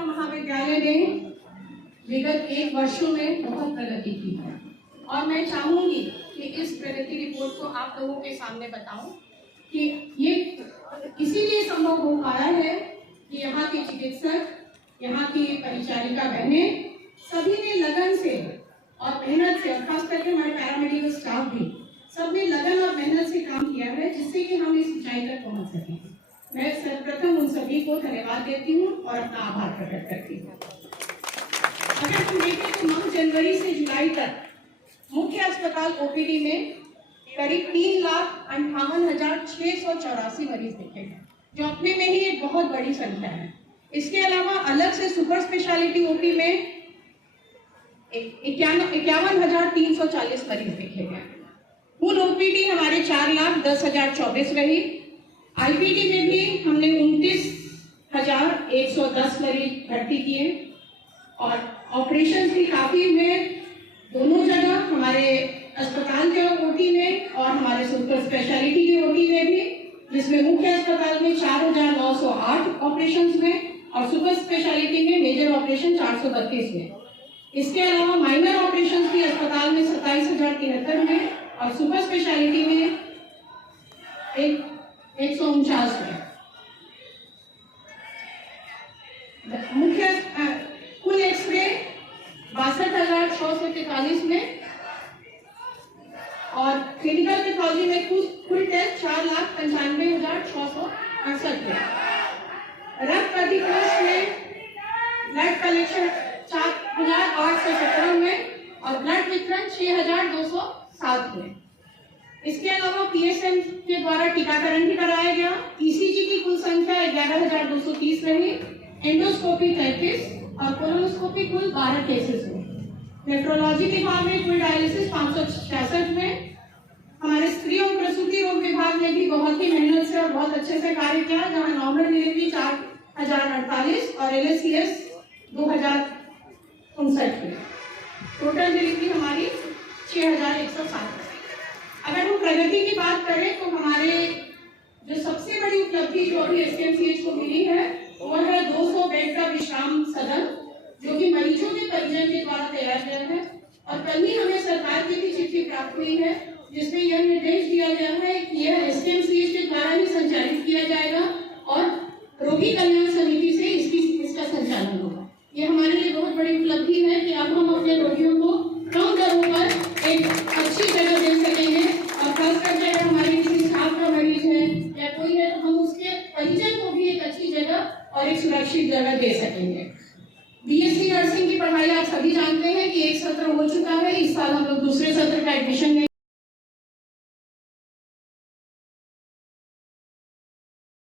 चिकित्सा महाविद्यालय ने विगत 1 वर्षों में बहुत प्रगति की है और मैं चाहूंगी कि इस प्रगति रिपोर्ट को आप लोगों के सामने बताऊं कि ये इसीलिए संभव हो पाया है कि यहाँ के चिकित्सक, यहाँ की परिचारिका बहनें सभी ने लगन से और मेहनत से, और खास करके हमारे पैरामेडिकल स्टाफ भी सबने लगन और मेहनत से काम किया है जिससे कि हम इस ऊंचाई तक पहुंच सके। मैं सर्वप्रथम उन सभी को धन्यवाद देती हूँ और अपना आभार प्रकट करती हूँ। अगर हम देखें तो माह जनवरी से जुलाई तक मुख्य अस्पताल ओपीडी में करीब 3,58,684 मरीज देखे गए, जो अपने में ही एक बहुत बड़ी संख्या है। इसके अलावा अलग से सुपर स्पेशलिटी ओपी में 51,340 मरीज देखे गए। कुल ओपीडी हमारे 4,10,024 रही। आईपीडी में भी हमने 29,110 मरीज भर्ती किए और ऑपरेशन भी काफी हुए दोनों जगह, हमारे अस्पताल के ओटी में और हमारे सुपर स्पेशलिटी के ओटी में भी, जिसमें मुख्य अस्पताल में 4,908 ऑपरेशन में और सुपर स्पेशलिटी में मेजर ऑपरेशन 432 में। इसके अलावा माइनर ऑपरेशन भी अस्पताल में 27,073 में और सुपर स्पेशलिटी में 149 में। मुख्य कुल एक्सरे 62,643 में और क्लिनिकल पैथोलॉजी में कुल टेस्ट 4,95,668 में। रक्त प्रतिकोष में ब्लड कलेक्शन 4,817 में और ब्लड वितरण 6,207 में। इसके अलावा पीएसएम के द्वारा टीकाकरण भी कराया गया। ईसीजी की कुल संख्या 11,230 रही। एंडोस्कोपी 33 और कोलोनोस्कोपी कुल 12 केसेस में। नेफ्रोलॉजी विभाग में कुल डायलिसिस 566 में। हमारे स्त्री और प्रसूति रोग विभाग में भी बहुत ही मेहनत से और बहुत अच्छे से कार्य किया, जहां नॉर्मल डिलीवरी 4,048 और एलएससीएस 2,059 में। टोटल डिलीवरी हमारी 6,107। अगर हम प्रगति की बात करें तो हमारे जो सबसे बड़ी उपलब्धि जो अभी एसकेएमसीएच को मिली है वो है 200 बेड का विश्राम सदन, जो कि मरीजों के परिजन के द्वारा तैयार किया है। और कल ही हमें सरकार की भी चिट्ठी प्राप्त हुई है जिसमें यह निर्देश दिया गया है कि यह एसकेएमसीएच के द्वारा ही संचालित किया जाएगा और रोगी कल्याण समिति से इसका संचालन होगा। ये हमारे लिए बहुत बड़ी उपलब्धि है कि अब हम अपने रोगियों को कम दरों पर एक अच्छी जगह दे सकेंगे और खास करके अगर हमारे किसी स्टाफ का मरीज है या कोई है तो हम उसके परिजन को भी एक अच्छी जगह और एक सुरक्षित जगह दे सकेंगे। बीएससी नर्सिंग की पढ़ाई आप सभी जानते हैं कि एक सत्र हो चुका है। इस साल हम लोग दूसरे सत्र का एडमिशन